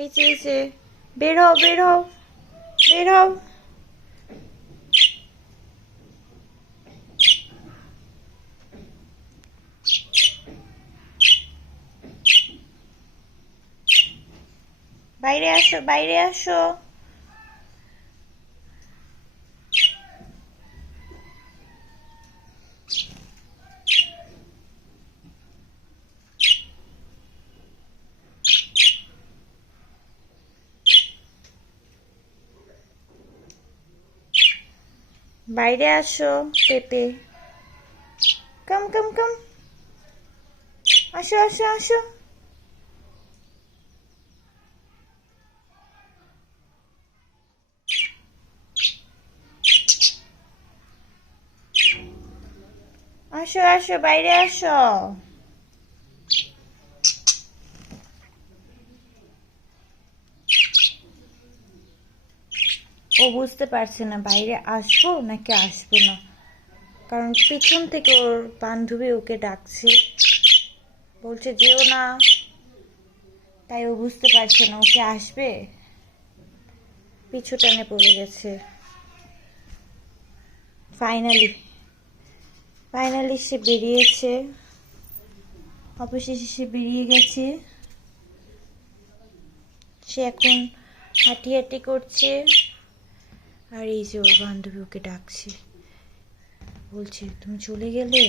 এই যে বের হও বের হও বের হও। বাইরে আসো বাইরে আসো। বাইরে আসো পেপে। কাম কাম কাম। আসো আসো আসো। আসো আসো বাইরে আসো। ও বুঝতে পারছে না বাইরে আসবো নাকি আসবো না, কারণ পিছন থেকে ওর বান্ধবী ওকে ডাকছে, বলছে যেও না। তাই ও বুঝতে পারছে না ওকে আসবে, পিছু টানে পড়ে গেছে। ফাইনালি ফাইনালি সে বেরিয়েছে, অবশেষে সে বেরিয়ে গেছে। সে এখন হাঁটি হাঁটি করছে, আর এই যে ওর বান্ধবী ওকে ডাকছে, বলছে তুমি চলে গেলে।